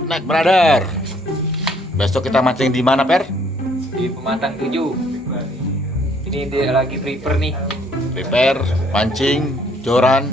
Good night, brother. Besok kita mancing di mana, Per? Di Pematang 7. Ini dia lagi prepare nih. Prepare, pancing, joran.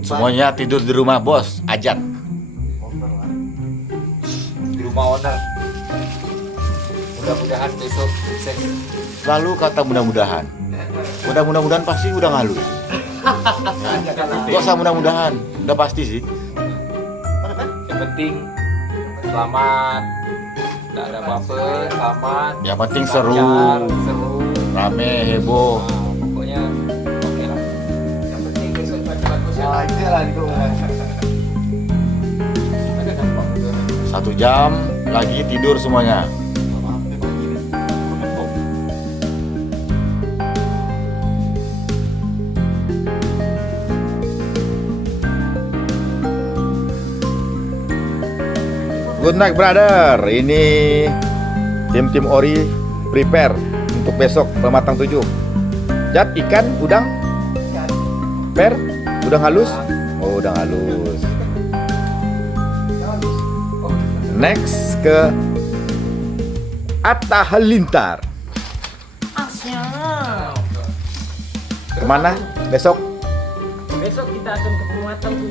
Semuanya tidur di rumah bos, ajat. Di rumah owner. Mudah-mudahan besok sukses. Lalu kata mudah-mudahan. Mudah-mudahan pasti udah ngalus. Gak usah mudah-mudahan, udah pasti sih. Yang penting selamat. Tidak ada apa-apa, selamat. Yang penting seru, lancar, seru, rame, heboh. Nah, pokoknya oke lah. Yang penting besok bagus ya. Aja lah itu. Ada dampak betul. 1 jam lagi tidur semuanya. Good night, brother. Ini tim Ori prepare untuk besok Pematang 7. Jat, ikan, udang, Per, udah halus? Oh, udah halus. Next ke Atta Halilintar. Kemana besok? Besok kita akan ke Pematang 7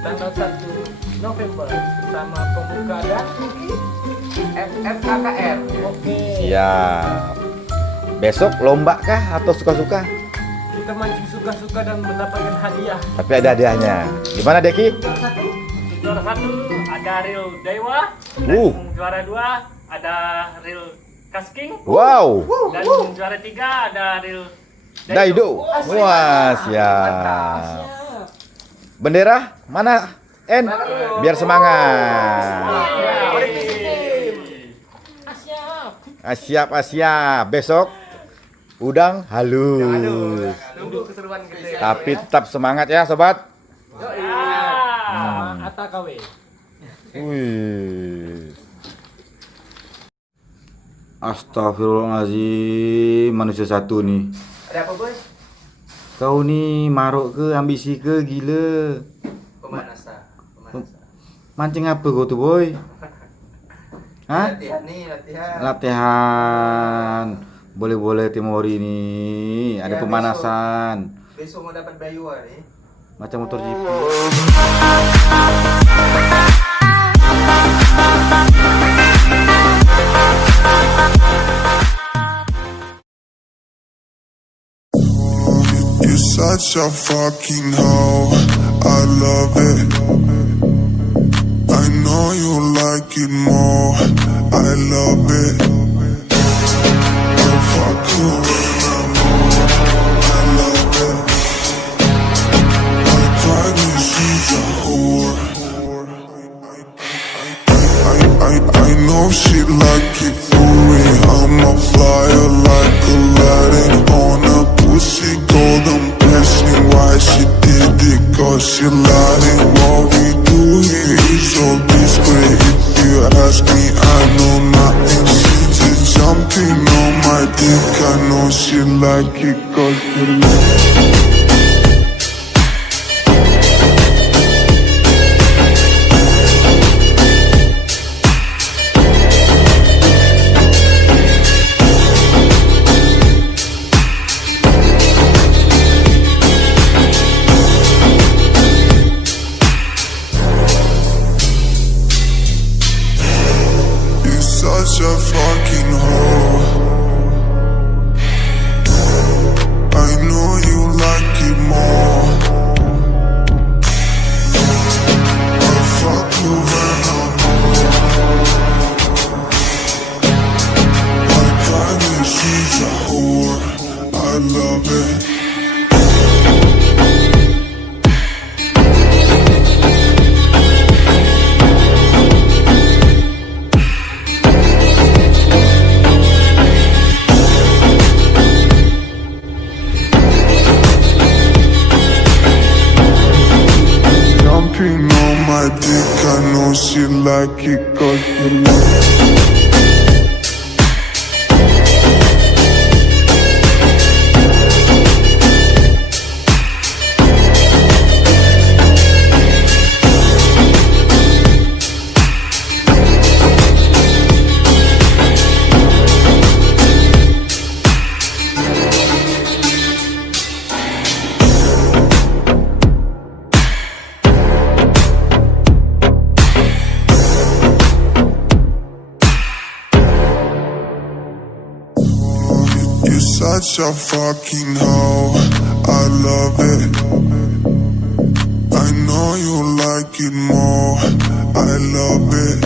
tanggal 1 November sama pembuka dan FKKR. Oke. Siap. Besok lomba kah atau suka-suka? Kita mancing suka-suka dan mendapatkan hadiah. Tapi ada hadiahnya. Gimana, Deki? Juara 1 ada reel daiwa. Dan juara 2 ada reel casking. Wow. Dan juara 3 ada reel Daido. Wah, siap. Bendera mana? N. Biar semangat. Siap. Besok udang halus. Tunggu keseruan kita. Tapi tetap semangat ya, sobat. Atta KW. Wih. Astagfirullahaladzim, manusia satu nih. Ada apa, Bos? Kau nih maruk ke, ambisi ke, gila. Pemanasan. Mancing apa kau tuh, boy? Hah? Latihan nih, latihan. Latihan. Boleh-boleh tim Ori nih. Ada Ya, pemanasan. Besok mau dapat daiwa nih. Macam motor GP. You're such a fucking hoe, I love it. I know you like it more, I love it. I'll fuck you when I'm home, I love it. My private, she's a whore. I know she like it for me. I'm a flyer like Aladdin on a pussy golden blessing. Why she did it? Cause she lied. What we do here is so discreet. If you ask me, I know nothing. She just jumping on my dick. I know she like it cause she like it. Such a fucking hoe. I know you like it more. I'll fuck you when I'm home. My private, she's a whore. I love it. Jumping on my dick, I know she like it cause she like it. such a fucking hoe, I love it. I know you like it more, I love it.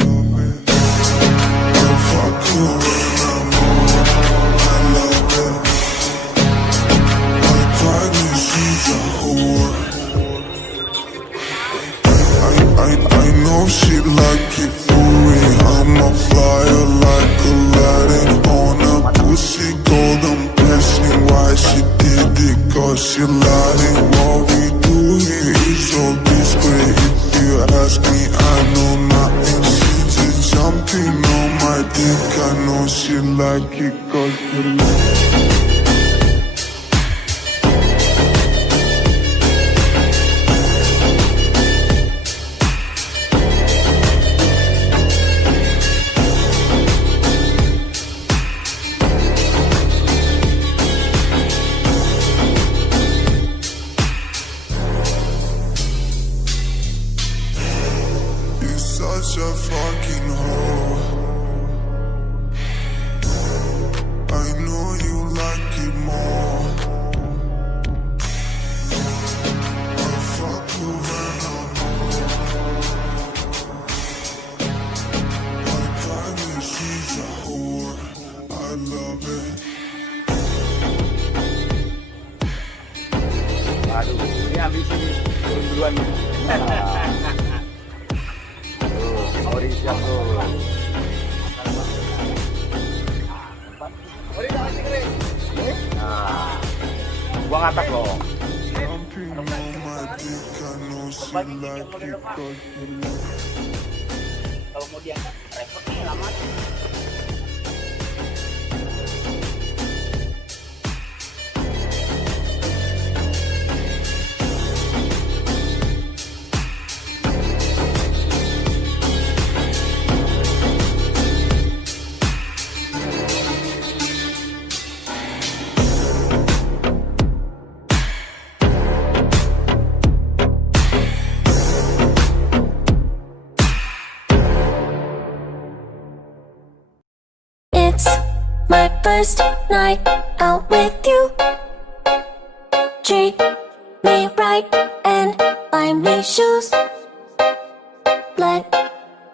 I fuck you when I'm on, I love it. My private, she's a whore. I know she like it for real. I'm a flyer like Aladdin on a pussy golden blessing. Why she did it? Cause she lying. What we do here is so discreet. If you ask me, I know nothing. She just jumping on my dick. I know she like it cause she like it. Such a fucking hoe. I know you like it more. I fuck you when I'm on. My private, she's a whore. I love it. Aduh, ini habis ini duluan nih. Ori siap tuh. Ori tak masih kering. Nah, gua ngatak loh. Kalau mau diangkat repot nih lama. My first night out with you. Treat me right and buy me shoes. Let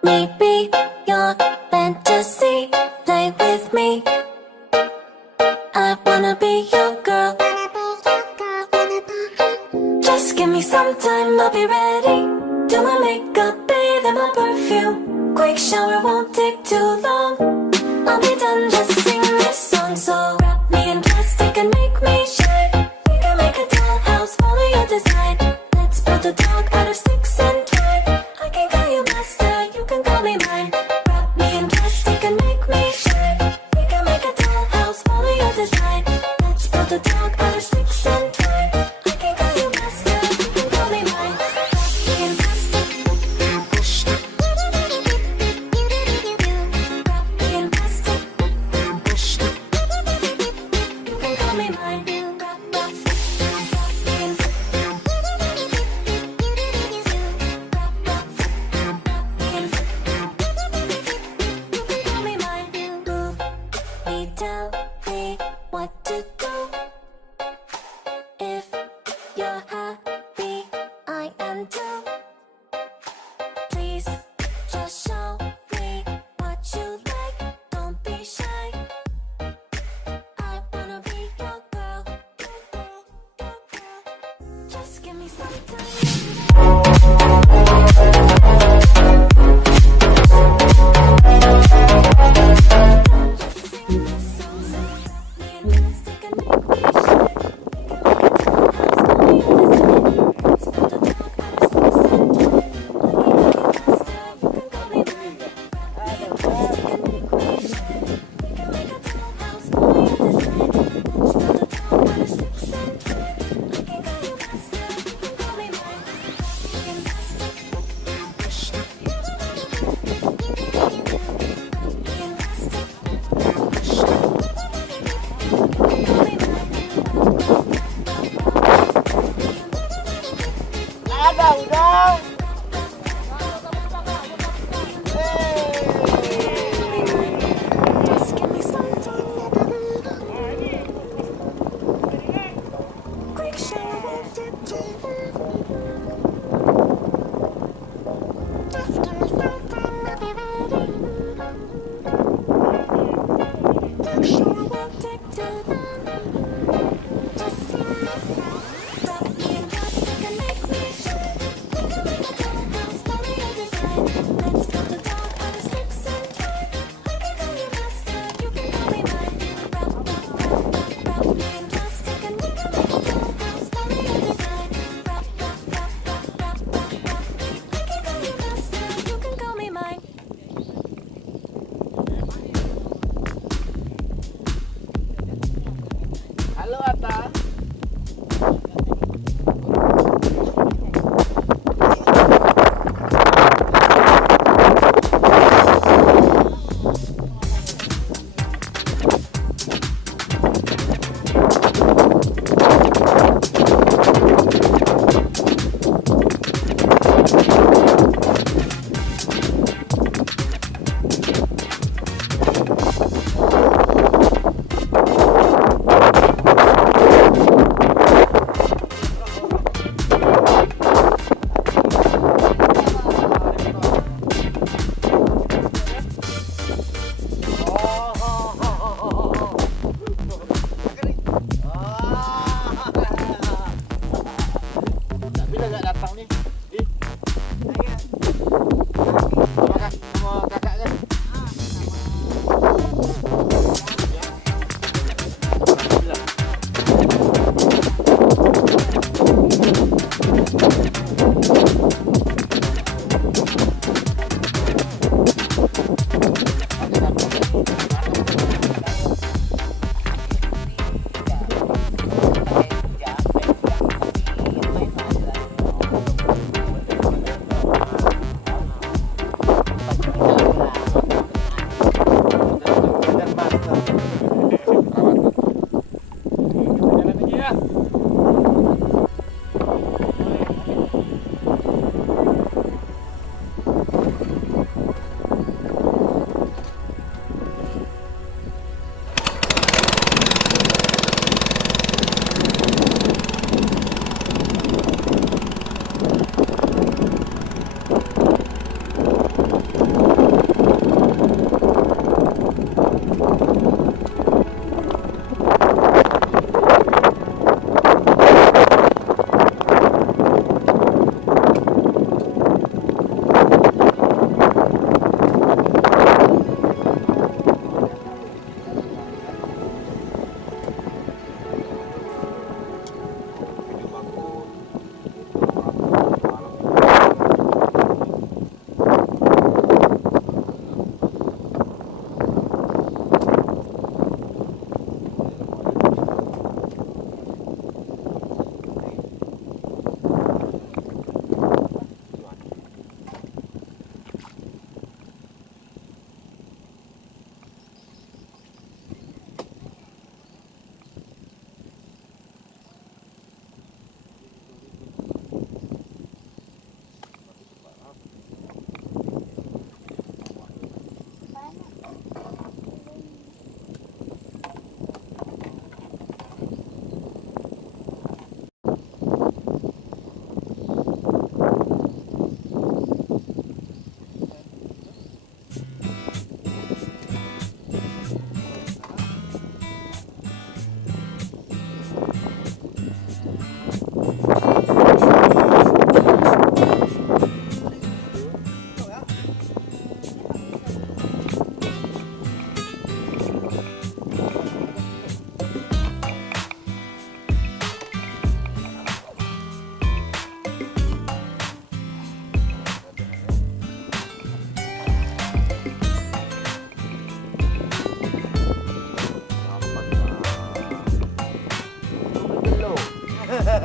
me be your fantasy. Play with me. I wanna be your girl. Just give me some time, I'll be ready. Do my makeup, bathe in my perfume. Quick shower won't take too long. I'll be done, just sing this song. So wrap me in plastic and make me shine. We can make a dollhouse, follow your design. Let's build a dog out of sticks and twine. I can call you master, you can call me mine. Wrap me in plastic and make me shine. We can make a dollhouse, follow your design. Let's build a dog out of sticks and twine. I can call you master, you can call me mine. Wrap me in plastic. Tell me what to do. If you're happy, I am too. Please just show me what you like. Don't be shy. I wanna be your girl. Just give me some time. Call me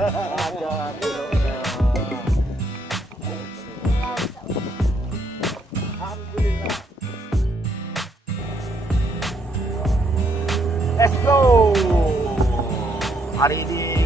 Alhamdulillah. Let's go. Hari ini